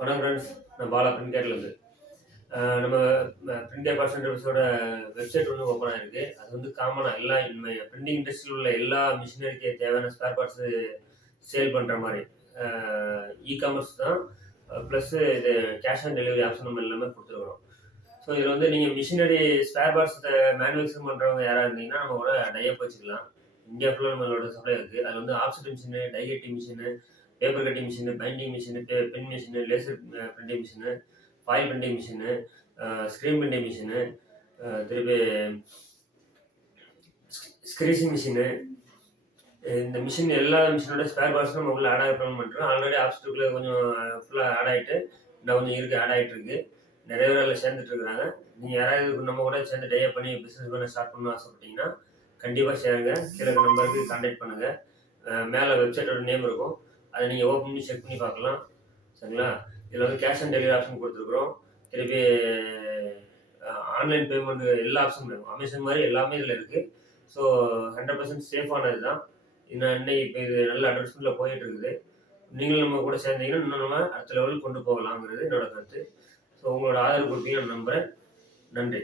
வணக்கம் ஃப்ரெண்ட்ஸ். நான் பாலா பிரிண்ட் கேட்லேருந்து. நம்ம பிரிண்ட் டெபாசிட் சர்வீஸோட வெப்சைட் வந்து ஓப்பன் ஆயிருக்கு. அது வந்து காமனாக எல்லா பிரிண்டிங் இண்டஸ்ட்ரியில் உள்ள எல்லா மிஷினரிக்கு தேவையான ஸ்பேர் பார்ட்ஸு சேல் பண்ணுற மாதிரி இ-காமர்ஸ் தான். ப்ளஸ்ஸு இது கேஷ் ஆன் டெலிவரி ஆப்ஷன் நம்ம எல்லாமே கொடுத்துருக்குறோம். ஸோ இதில் வந்து நீங்கள் மிஷினரி ஸ்பேர் பார்ட்ஸ் மேனுஃபேக்சர் பண்ணுறவங்க யாராக இருந்தீங்கன்னா நம்ம கூட டைப் வச்சுக்கலாம். இந்தியா ஃபுல்லாக நம்மளோட சப்ளை இருக்குது. அது வந்து offset machine, die cutting machine, paper cutting machine, binding machine, pen machine, laser printing machine, foil printing machine, screen printing machine, திருப்பி ஸ்க்ரீசிங் மிஷினு, இந்த மிஷின் எல்லா மிஷினோட ஸ்பேர் பார்ட்ஸும் நம்ம உள்ள ஆட் பண்ணுறோம். ஆல்ரெடி ஆப்ஸ்டுக்குள்ளே கொஞ்சம் ஃபுல்லாக ஆட் ஆகிட்டு இன்னும் கொஞ்சம் இருக்குது, ஆட் ஆகிட்டு இருக்குது. நிறைய பேர் அதில் சேர்ந்துட்டு இருக்கிறாங்க. நீங்கள் யாராவது நம்ம கூட சேர்ந்து டைப் பண்ணி பிஸ்னஸ் பண்ண ஸ்டார்ட் பண்ணணும்னு ஆசைப்பட்டீங்கன்னா கண்டிப்பாக சேருங்க. கீழே நம்பருக்கு கான்டாக்ட் பண்ணுங்கள். மேலே வெப்சைட்டோட நேம் இருக்கும். அதை நீங்கள் ஓப்பன் பண்ணி செக் பண்ணி பார்க்கலாம். சரிங்களா? இதில் வந்து கேஷ் ஆன் டெலிவரி ஆப்ஷன் கொடுத்துருக்குறோம். திருப்பி ஆன்லைன் பேமெண்ட் எல்லா ஆப்ஷனும் அமேசான் மாதிரி எல்லாமே இதில் இருக்குது. ஸோ 100% சேஃபானது தான். இன்னைக்கு இப்போ இது நல்ல அட்வர்டைஸ்மெண்ட்டில் போயிட்டு இருக்குது. நீங்களும் நம்ம கூட சேர்ந்தீங்கன்னா இன்னும் நம்ம அடுத்த லெவலுக்கு கொண்டு போகலாங்கிறது என்னோட கருத்து. ஸோ உங்களோட ஆதரவு கொடுப்பீங்கன்னு நம்புகிறேன். நன்றி.